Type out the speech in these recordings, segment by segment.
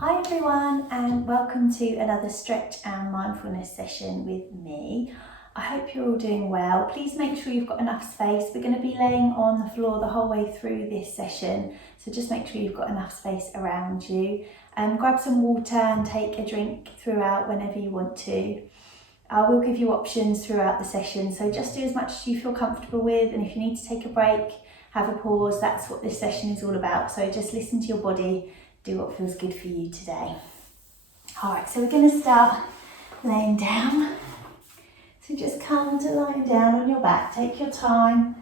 Hi everyone, and welcome to another stretch and mindfulness session with me. I hope you're all doing well. Please make sure you've got enough space. We're going to be laying on the floor the whole way through this session, so just make sure you've got enough space around you. Grab some water and take a drink throughout whenever you want to. I will give you options throughout the session, so just do as much as you feel comfortable with, and if you need to take a break, have a pause. That's what this session is all about, so just listen to your body. Do what feels good for you today. Alright, so we're going to start laying down. So just come to lying down on your back, take your time.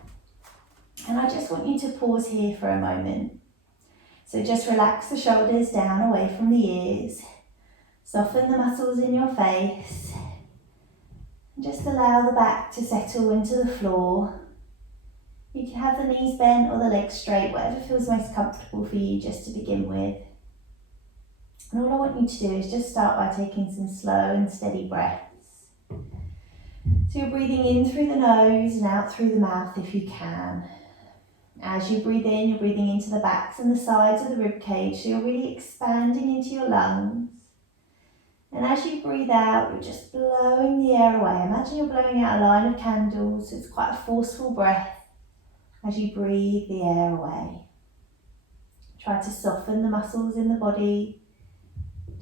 And I just want you to pause here for a moment. So just relax the shoulders down away from the ears. Soften the muscles in your face. And just allow the back to settle into the floor. You can have the knees bent or the legs straight, whatever feels most comfortable for you just to begin with. And all I want you to do is just start by taking some slow and steady breaths. So you're breathing in through the nose and out through the mouth if you can. As you breathe in, you're breathing into the backs and the sides of the rib cage, so you're really expanding into your lungs. And as you breathe out, you're just blowing the air away. Imagine you're blowing out a line of candles, so it's quite a forceful breath as you breathe the air away. Try to soften the muscles in the body.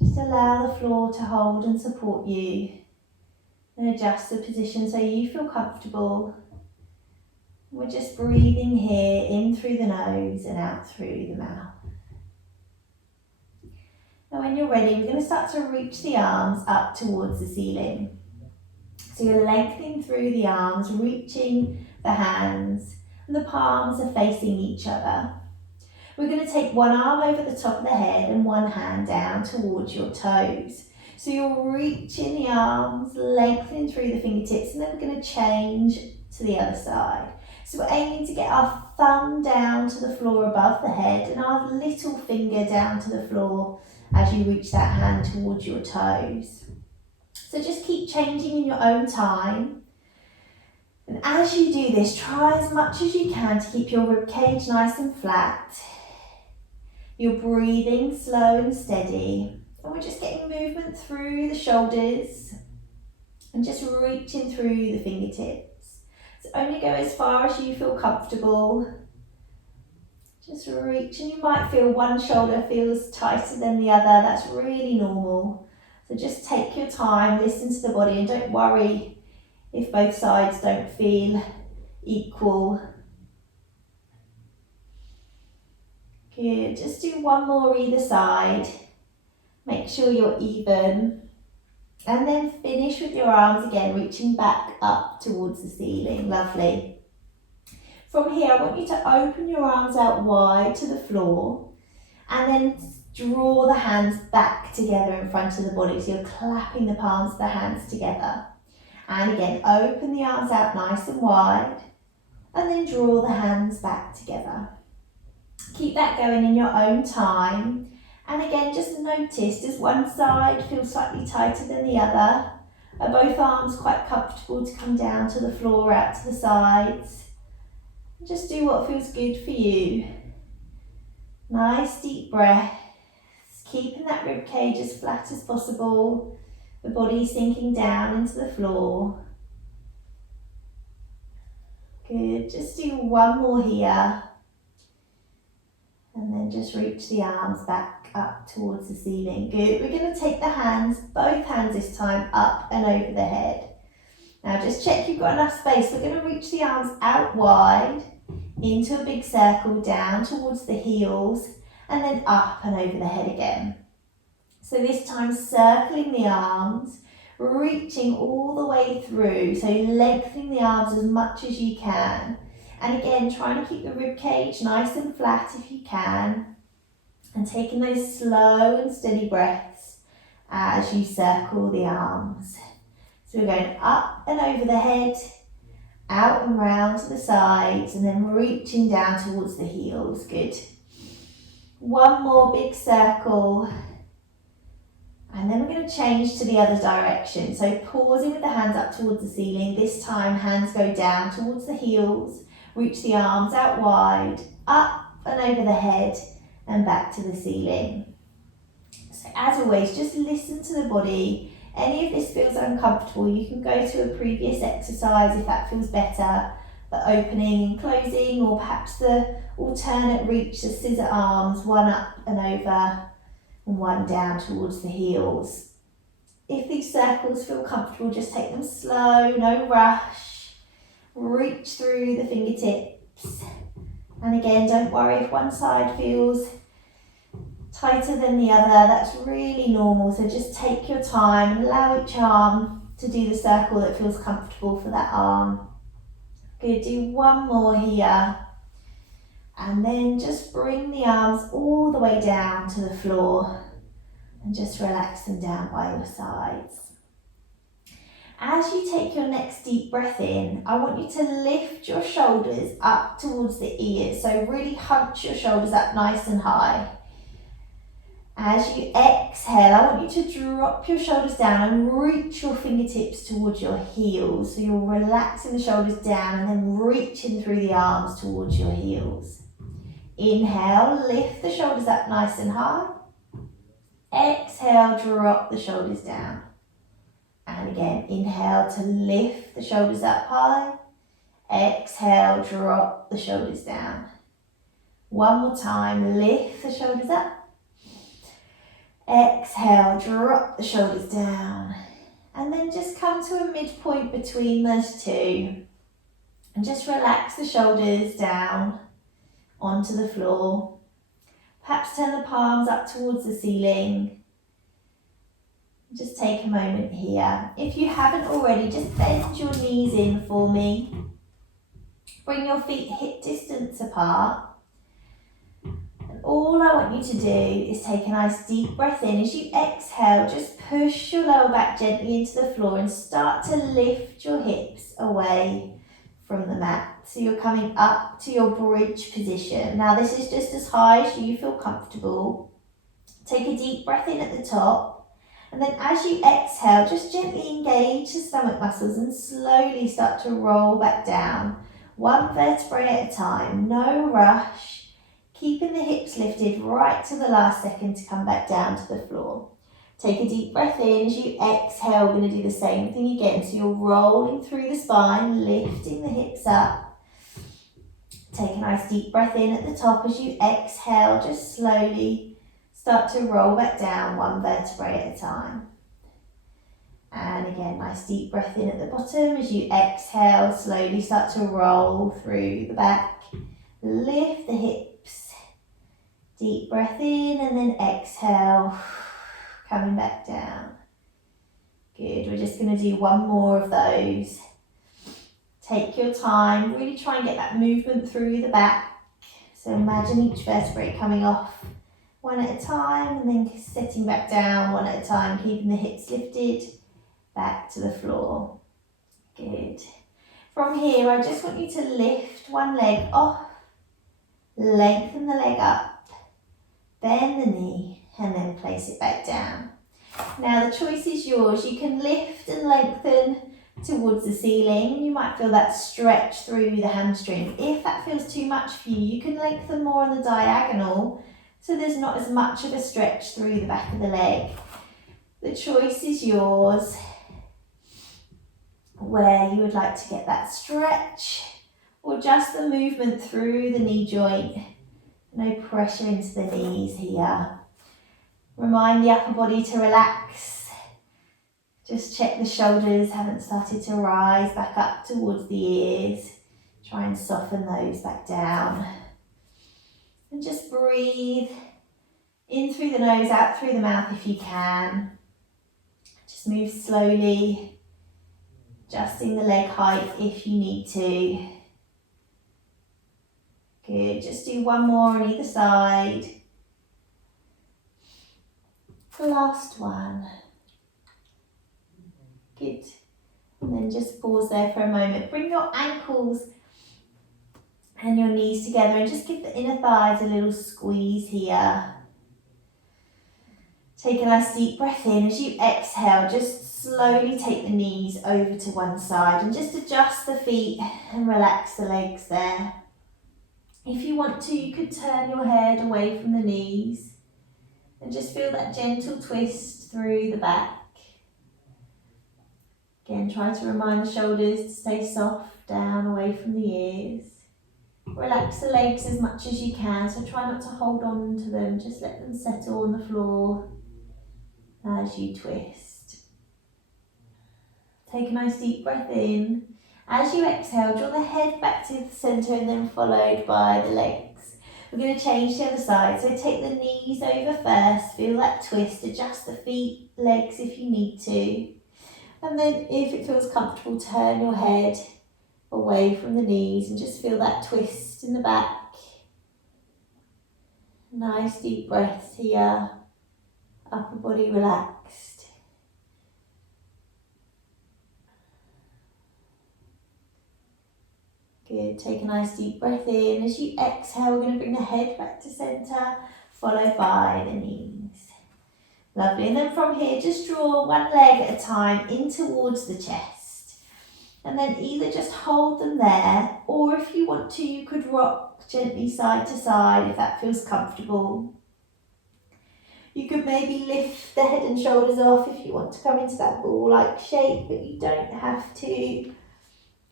Just allow the floor to hold and support you, and adjust the position so you feel comfortable. We're just breathing here in through the nose and out through the mouth. Now when you're ready, we're going to start to reach the arms up towards the ceiling. So you're lengthening through the arms, reaching the hands, and the palms are facing each other. We're going to take one arm over the top of the head and one hand down towards your toes. So you're reaching the arms, lengthening through the fingertips, and then we're going to change to the other side. So we're aiming to get our thumb down to the floor above the head and our little finger down to the floor as you reach that hand towards your toes. So just keep changing in your own time. And as you do this, try as much as you can to keep your rib cage nice and flat. You're breathing slow and steady, and we're just getting movement through the shoulders and just reaching through the fingertips. So only go as far as you feel comfortable. Just reach, and you might feel one shoulder feels tighter than the other. That's really normal. So just take your time, listen to the body, and don't worry if both sides don't feel equal. Good, just do one more either side. Make sure you're even. And then finish with your arms again, reaching back up towards the ceiling. Lovely. From here, I want you to open your arms out wide to the floor and then draw the hands back together in front of the body. So you're clapping the palms of the hands together. And again, open the arms out nice and wide and then draw the hands back together. Keep that going in your own time. And again, just notice, does one side feel slightly tighter than the other? Are both arms quite comfortable to come down to the floor, out to the sides? Just do what feels good for you. Nice deep breaths, keeping that rib cage as flat as possible. The body sinking down into the floor. Good, just do one more here. And then just reach the arms back up towards the ceiling. Good. We're going to take the hands, both hands this time, up and over the head. Now just check you've got enough space. We're going to reach the arms out wide into a big circle down towards the heels and then up and over the head again. So this time circling the arms, reaching all the way through. So lengthening the arms as much as you can. And again, trying to keep the rib cage nice and flat if you can. And taking those slow and steady breaths as you circle the arms. So we're going up and over the head, out and round to the sides, and then reaching down towards the heels. Good. One more big circle. And then we're going to change to the other direction. So pausing with the hands up towards the ceiling. This time, hands go down towards the heels. Reach the arms out wide, up and over the head and back to the ceiling. So As always, just listen to the body. Any of this feels uncomfortable, you can go to a previous exercise if that feels better. The opening and closing, or perhaps the alternate reach, the scissor arms, one up and over and one down towards the heels. If these circles feel comfortable, just take them slow, no rush. Reach through the fingertips. And again, don't worry if one side feels tighter than the other, that's really normal. So just take your time and allow each arm to do the circle that feels comfortable for that arm. Good, do one more here. And then just bring the arms all the way down to the floor and just relax them down by your sides. As you take your next deep breath in, I want you to lift your shoulders up towards the ears. So really hunch your shoulders up nice and high. As you exhale, I want you to drop your shoulders down and reach your fingertips towards your heels. So you're relaxing the shoulders down and then reaching through the arms towards your heels. Inhale, lift the shoulders up nice and high. Exhale, drop the shoulders down. And again, inhale to lift the shoulders up high. Exhale, drop the shoulders down. One more time, lift the shoulders up. Exhale, drop the shoulders down. And then just come to a midpoint between those two. And just relax the shoulders down onto the floor. Perhaps turn the palms up towards the ceiling. Just take a moment here. If you haven't already, just bend your knees in for me. Bring your feet hip distance apart. And all I want you to do is take a nice deep breath in. As you exhale, just push your lower back gently into the floor and start to lift your hips away from the mat. So you're coming up to your bridge position. Now this is just as high as you feel comfortable. Take a deep breath in at the top. And then as you exhale, just gently engage the stomach muscles and slowly start to roll back down. One vertebrae at a time, no rush. Keeping the hips lifted right to the last second to come back down to the floor. Take a deep breath in. As you exhale, we're going to do the same thing again. So you're rolling through the spine, lifting the hips up. Take a nice deep breath in at the top. As you exhale, just slowly start to roll back down one vertebrae at a time. And again, nice deep breath in at the bottom. As you exhale, slowly start to roll through the back. Lift the hips. Deep breath in and then exhale, coming back down. Good, we're just going to do one more of those. Take your time, really try and get that movement through the back. So imagine each vertebrae coming off one at a time and then sitting back down one at a time, keeping the hips lifted back to the floor. Good. From here, I just want you to lift one leg off, lengthen the leg up, bend the knee, and then place it back down. Now the choice is yours. You can lift and lengthen towards the ceiling, and you might feel that stretch through the hamstring. If that feels too much for you, you can lengthen more on the diagonal, so there's not as much of a stretch through the back of the leg. The choice is yours, where you would like to get that stretch or just the movement through the knee joint. No pressure into the knees here. Remind the upper body to relax. Just check the shoulders haven't started to rise back up towards the ears. Try and soften those back down. And just breathe in through the nose, out through the mouth if you can. Just move slowly, adjusting the leg height if you need to. Good, just do one more on either side. Last one. Good. And then just pause there for a moment. Bring your ankles and your knees together and just give the inner thighs a little squeeze here. Take a nice deep breath in. As you exhale, just slowly take the knees over to one side and just adjust the feet and relax the legs there. If you want to, you could turn your head away from the knees And just feel that gentle twist through the back. Again, try to remind the shoulders to stay soft, down, away from the ears. Relax the legs as much as you can, so try not to hold on to them, just let them settle on the floor as you twist. Take a nice deep breath in. As you exhale, draw the head back to the centre and then followed by the legs. We're going to change to the other side, so take the knees over first, feel that twist, adjust the feet, legs if you need to. And then if it feels comfortable, turn your head away from the knees and just feel that twist in the back. Nice deep breaths here, upper body relaxed. Good, take a nice deep breath in. As you exhale, we're going to bring the head back to centre, followed by the knees. Lovely, and then from here, just draw one leg at a time in towards the chest. And then either just hold them there, or if you want to, you could rock gently side to side if that feels comfortable. You could maybe lift the head and shoulders off if you want to come into that ball-like shape, but you don't have to.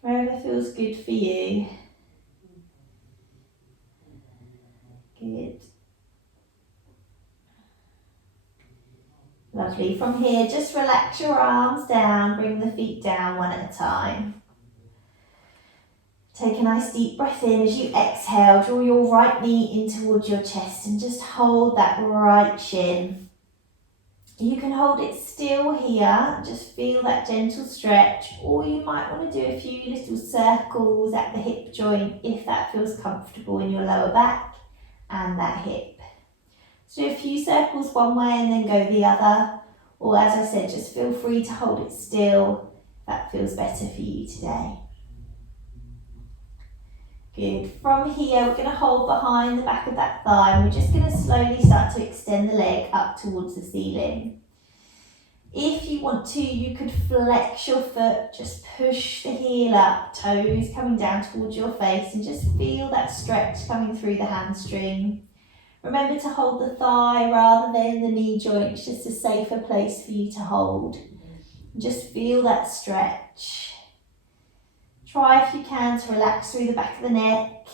Wherever feels good for you. Good. Lovely. From here, just relax your arms down, bring the feet down one at a time. Take a nice deep breath in. As you exhale, draw your right knee in towards your chest and just hold that right shin. You can hold it still here, just feel that gentle stretch, or you might want to do a few little circles at the hip joint if that feels comfortable in your lower back and that hip. So do a few circles one way and then go the other, or as I said, just feel free to hold it still if that feels better for you today. Good. From here, we're going to hold behind the back of that thigh and we're just going to slowly start to extend the leg up towards the ceiling. If you want to, you could flex your foot, just push the heel up, toes coming down towards your face and just feel that stretch coming through the hamstring. Remember to hold the thigh rather than the knee joint, it's just a safer place for you to hold. Just feel that stretch. Try if you can to relax through the back of the neck,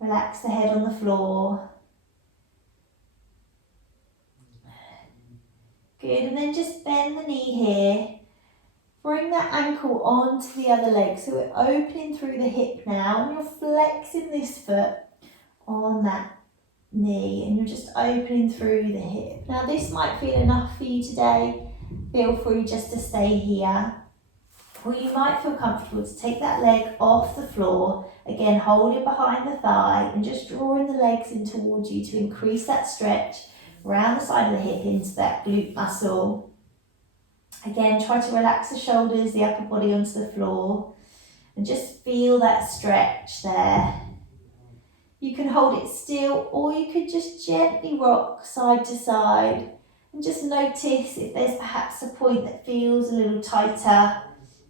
relax the head on the floor. Good, and then just bend the knee here. Bring that ankle onto the other leg. So we're opening through the hip now and you're flexing this foot on that knee and you're just opening through the hip. Now this might feel enough for you today. Feel free just to stay here. Or you might feel comfortable to take that leg off the floor, again holding behind the thigh and just drawing the legs in towards you to increase that stretch around the side of the hip into that glute muscle. Again, try to relax the shoulders, the upper body onto the floor and just feel that stretch there. You can hold it still or you could just gently rock side to side and just notice if there's perhaps a point that feels a little tighter.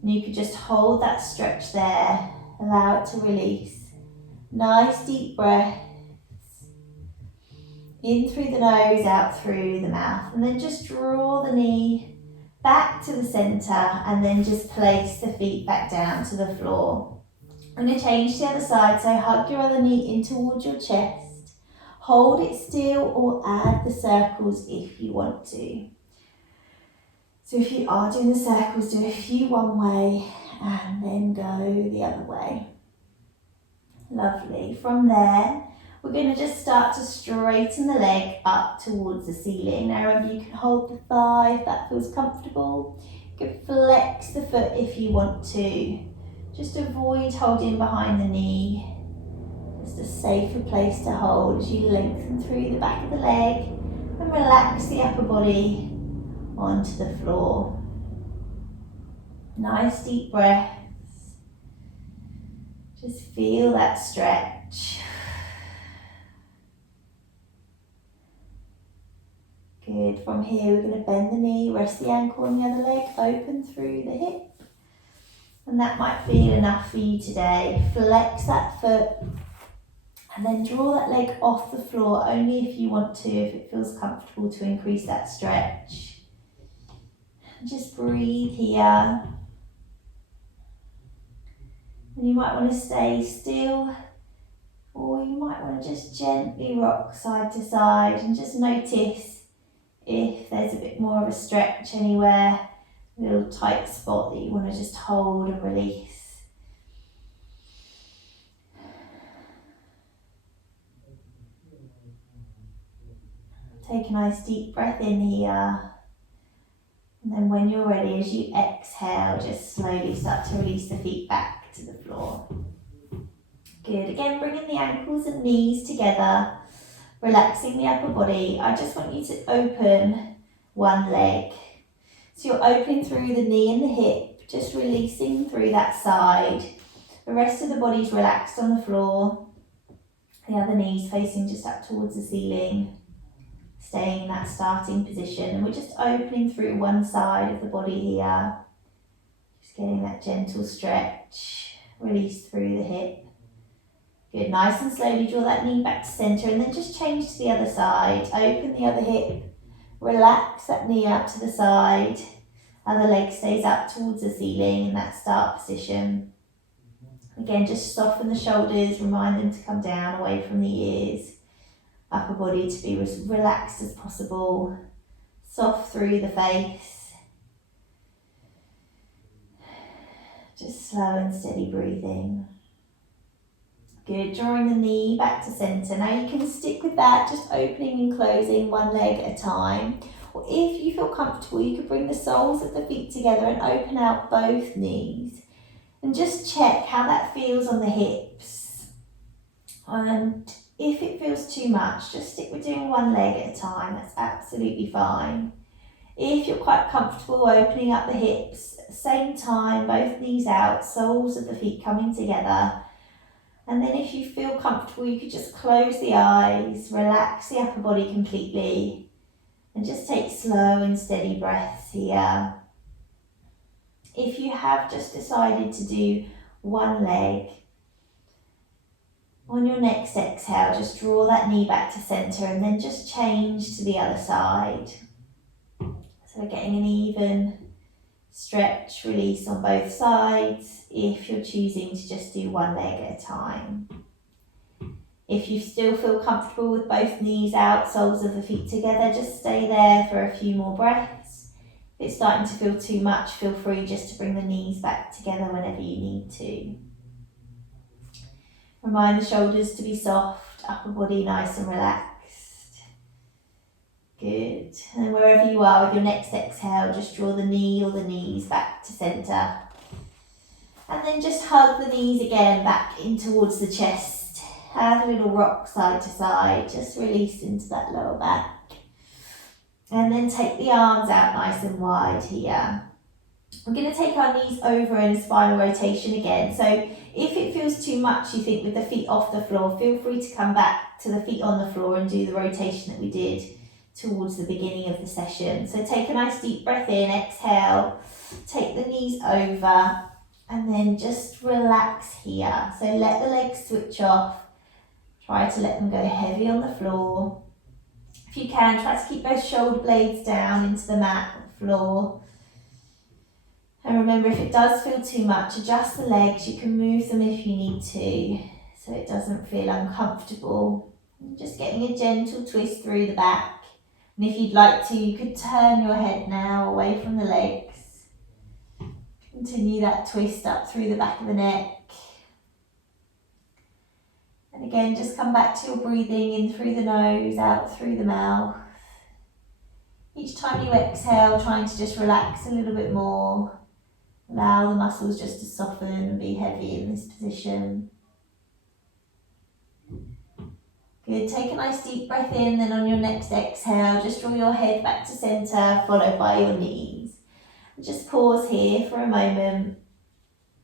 And you could just hold that stretch there, allow it to release. Nice deep breaths. In through the nose, out through the mouth. And then just draw the knee back to the centre and then just place the feet back down to the floor. I'm going to change to the other side, so hug your other knee in towards your chest. Hold it still or add the circles if you want to. So if you are doing the circles, do a few one way and then go the other way. Lovely. From there, we're going to just start to straighten the leg up towards the ceiling. Now remember, you can hold the thigh if that feels comfortable. You can flex the foot if you want to. Just avoid holding behind the knee. Just a safer place to hold as you lengthen through the back of the leg and relax the upper body onto the floor. Nice deep breaths. Just feel that stretch. Good. From here we're going to bend the knee, rest the ankle on the other leg, open through the hip. And that might feel enough for you today. Flex that foot And then draw that leg off the floor only if you want to, if it feels comfortable, to increase that stretch. And just breathe here. And you might want to stay still, or you might want to just gently rock side to side and just notice if there's a bit more of a stretch anywhere, a little tight spot that you want to just hold and release. Take a nice deep breath in here. And then when you're ready, as you exhale, just slowly start to release the feet back to the floor. Good. Again, bringing the ankles and knees together, relaxing the upper body. I just want you to open one leg. So you're opening through the knee and the hip, just releasing through that side. The rest of the body's relaxed on the floor. The other knee's facing just up towards the ceiling. Staying in that starting position, and we're just opening through one side of the body here. Just getting that gentle stretch, release through the hip. Good, nice and slowly draw that knee back to centre, and then just change to the other side. Open the other hip, relax that knee out to the side. Other leg stays up towards the ceiling in that start position. Again, just soften the shoulders, remind them to come down away from the ears. Upper body to be as relaxed as possible, soft through the face. Just slow and steady breathing. Good, drawing the knee back to centre. Now you can stick with that, just opening and closing one leg at a time. Or if you feel comfortable, you could bring the soles of the feet together and open out both knees. And just check how that feels on the hips. And if it feels too much, just stick with doing one leg at a time. That's absolutely fine. If you're quite comfortable opening up the hips, at the same time, both knees out, soles of the feet coming together. And then if you feel comfortable, you could just close the eyes, relax the upper body completely, and just take slow and steady breaths here. If you have just decided to do one leg, on your next exhale, just draw that knee back to centre and then just change to the other side. So we're getting an even stretch, release on both sides if you're choosing to just do one leg at a time. If you still feel comfortable with both knees out, soles of the feet together, just stay there for a few more breaths. If it's starting to feel too much, feel free just to bring the knees back together whenever you need to. Remind the shoulders to be soft, upper body nice and relaxed. Good. And wherever you are with your next exhale, just draw the knee or the knees back to centre. And then just hug the knees again back in towards the chest. Have a little rock side to side, just release into that lower back. And then take the arms out nice and wide here. We're going to take our knees over in a spinal rotation again. So if it feels too much, you think, with the feet off the floor, feel free to come back to the feet on the floor and do the rotation that we did towards the beginning of the session. So take a nice deep breath in, exhale, take the knees over, and then just relax here. So let the legs switch off. Try to let them go heavy on the floor. If you can, try to keep those shoulder blades down into the mat, the floor. And remember, if it does feel too much, adjust the legs. You can move them if you need to, so it doesn't feel uncomfortable. Just getting a gentle twist through the back. And if you'd like to, you could turn your head now away from the legs. Continue that twist up through the back of the neck. And again, just come back to your breathing in through the nose, out through the mouth. Each time you exhale, trying to just relax a little bit more. Allow the muscles just to soften and be heavy in this position. Good, take a nice deep breath in, then on your next exhale, just draw your head back to centre, followed by your knees. Just pause here for a moment,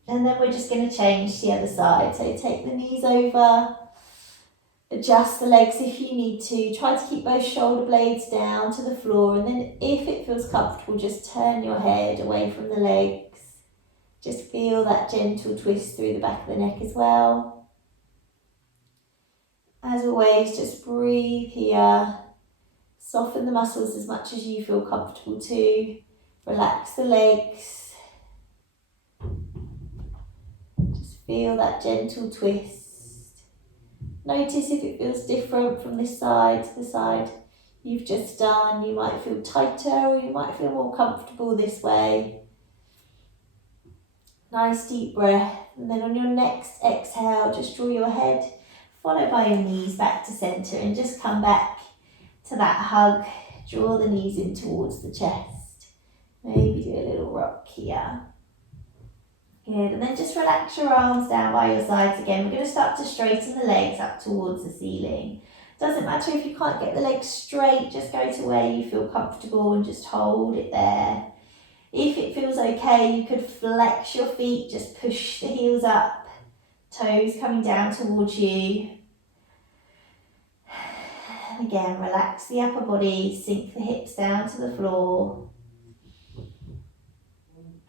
and then we're just going to change to the other side. So take the knees over, adjust the legs if you need to, try to keep those shoulder blades down to the floor, and then if it feels comfortable, just turn your head away from the legs. Just feel that gentle twist through the back of the neck as well. As always, just breathe here. Soften the muscles as much as you feel comfortable to. Relax the legs. Just feel that gentle twist. Notice if it feels different from this side to the side you've just done. You might feel tighter or you might feel more comfortable this way. Nice deep breath, and then on your next exhale, just draw your head, followed by your knees back to centre, and just come back to that hug. Draw the knees in towards the chest. Maybe do a little rock here. Good, and then just relax your arms down by your sides again. We're going to start to straighten the legs up towards the ceiling. Doesn't matter if you can't get the legs straight, just go to where you feel comfortable and just hold it there. If it feels okay, you could flex your feet, just push the heels up, toes coming down towards you. And again, relax the upper body, sink the hips down to the floor.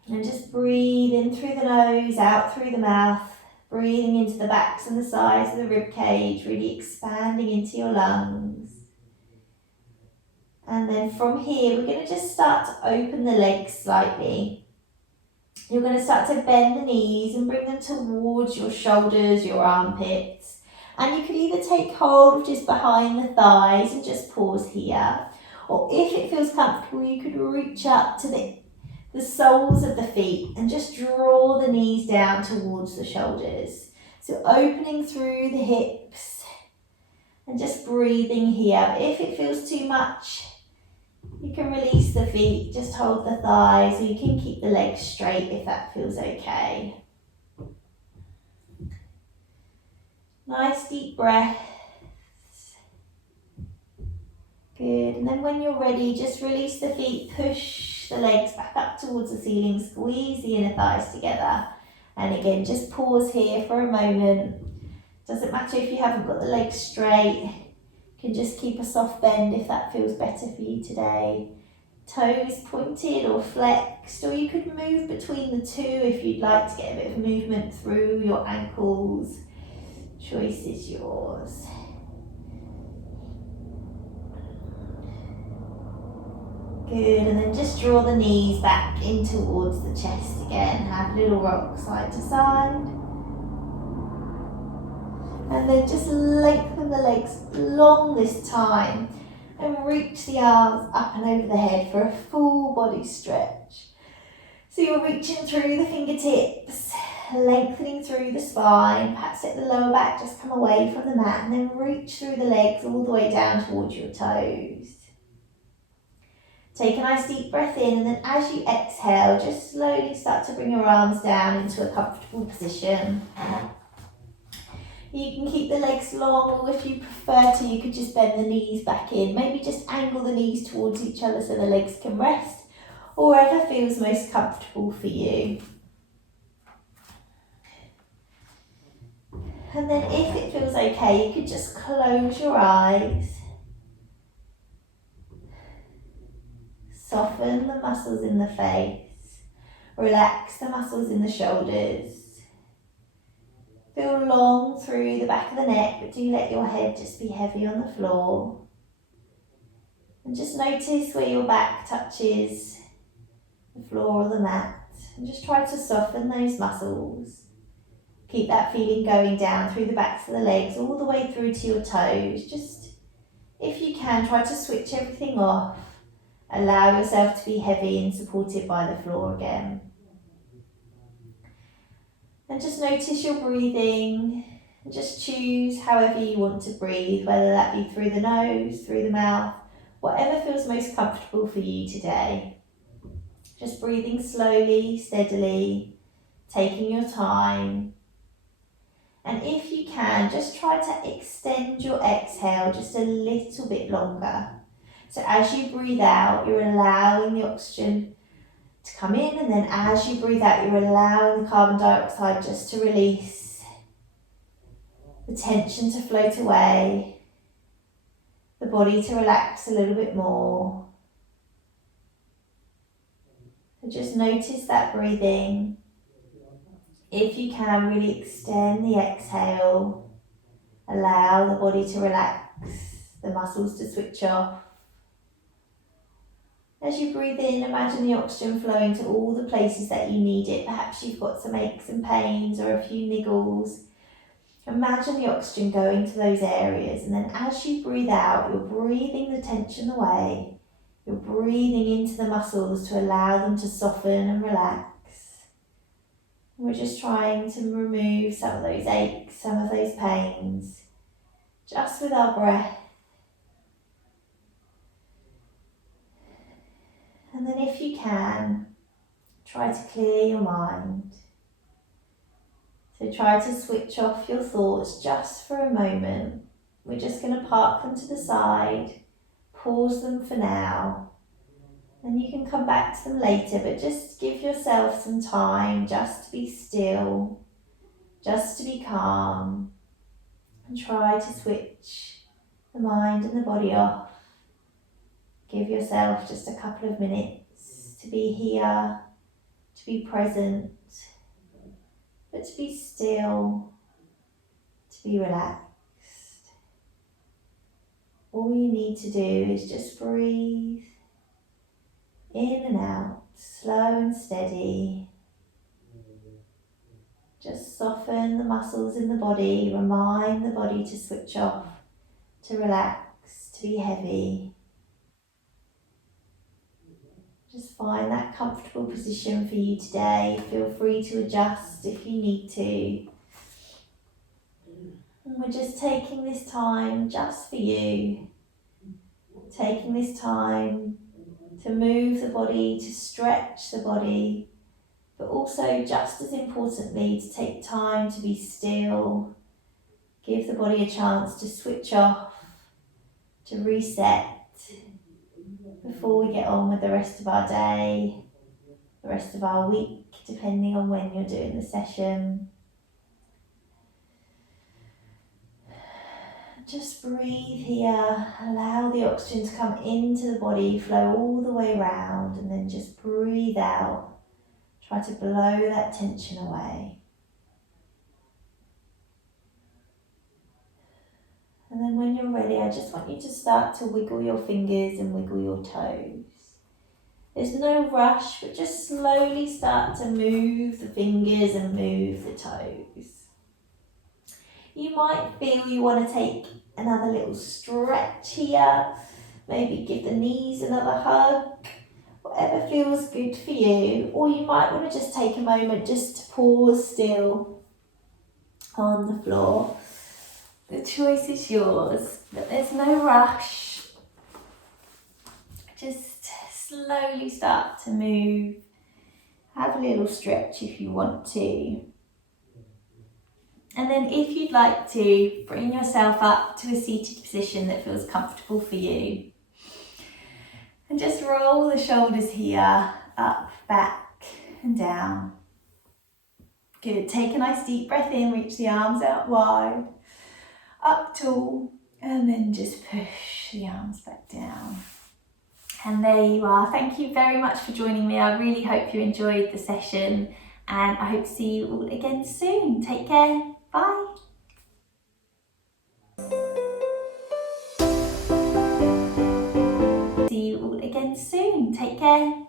And just breathe in through the nose, out through the mouth, breathing into the backs and the sides of the rib cage, really expanding into your lungs. And then from here, we're going to just start to open the legs slightly. You're going to start to bend the knees and bring them towards your shoulders, your armpits. And you could either take hold of just behind the thighs and just pause here. Or if it feels comfortable, you could reach up to the soles of the feet and just draw the knees down towards the shoulders. So opening through the hips and just breathing here. If it feels too much, you can release the feet, just hold the thighs, or you can keep the legs straight if that feels okay. Nice deep breaths. Good, and then when you're ready, just release the feet, push the legs back up towards the ceiling, squeeze the inner thighs together. And again, just pause here for a moment. Doesn't matter if you haven't got the legs straight. You can just keep a soft bend if that feels better for you today. Toes pointed or flexed, or you could move between the two if you'd like to get a bit of movement through your ankles. Choice is yours. Good, and then just draw the knees back in towards the chest again. Have a little rock side to side. And then just lengthen the legs long this time and reach the arms up and over the head for a full body stretch. So you're reaching through the fingertips, lengthening through the spine, perhaps let the lower back just come away from the mat, and then reach through the legs all the way down towards your toes. Take a nice deep breath in, and then as you exhale, just slowly start to bring your arms down into a comfortable position. You can keep the legs long, or if you prefer to, you could just bend the knees back in. Maybe just angle the knees towards each other so the legs can rest, or wherever feels most comfortable for you. And then if it feels okay, you could just close your eyes. Soften the muscles in the face. Relax the muscles in the shoulders. Feel long through the back of the neck, but do let your head just be heavy on the floor. And just notice where your back touches the floor or the mat. And just try to soften those muscles. Keep that feeling going down through the backs of the legs, all the way through to your toes. Just, if you can, try to switch everything off. Allow yourself to be heavy and supported by the floor again. And just notice your breathing. And just choose however you want to breathe, whether that be through the nose, through the mouth, whatever feels most comfortable for you today. Just breathing slowly, steadily, taking your time. And if you can, just try to extend your exhale just a little bit longer. So as you breathe out, you're allowing the oxygen to come in, and then as you breathe out, you're allowing the carbon dioxide just to release, the tension to float away, the body to relax a little bit more. So just notice that breathing. If you can, really extend the exhale. Allow the body to relax, the muscles to switch off. As you breathe in, imagine the oxygen flowing to all the places that you need it. Perhaps you've got some aches and pains or a few niggles. Imagine the oxygen going to those areas, and then as you breathe out, you're breathing the tension away. You're breathing into the muscles to allow them to soften and relax. We're just trying to remove some of those aches, some of those pains, just with our breath. And then if you can, try to clear your mind. So try to switch off your thoughts just for a moment. We're just going to park them to the side, pause them for now. And you can come back to them later, but just give yourself some time just to be still, just to be calm, and try to switch the mind and the body off. Give yourself just a couple of minutes to be here, to be present, but to be still, to be relaxed. All you need to do is just breathe in and out, slow and steady. Just soften the muscles in the body, remind the body to switch off, to relax, to be heavy. Just find that comfortable position for you today. Feel free to adjust if you need to. And we're just taking this time just for you. Taking this time to move the body, to stretch the body, but also just as importantly to take time to be still. Give the body a chance to switch off, to reset before we get on with the rest of our day, the rest of our week, depending on when you're doing the session. Just breathe here, allow the oxygen to come into the body, flow all the way around, and then just breathe out. Try to blow that tension away. And then when you're ready, I just want you to start to wiggle your fingers and wiggle your toes. There's no rush, but just slowly start to move the fingers and move the toes. You might feel you want to take another little stretch here. Maybe give the knees another hug. Whatever feels good for you. Or you might want to just take a moment just to pause still on the floor. The choice is yours, but there's no rush. Just slowly start to move. Have a little stretch if you want to. And then if you'd like to, bring yourself up to a seated position that feels comfortable for you. And just roll the shoulders here, up, back and down. Good, take a nice deep breath in, reach the arms out wide, up tall, and then just push the arms back down. And there you are. Thank you very much for joining me. I really hope you enjoyed the session, and I hope to see you all again soon. Take care. Bye. See you all again soon. Take care.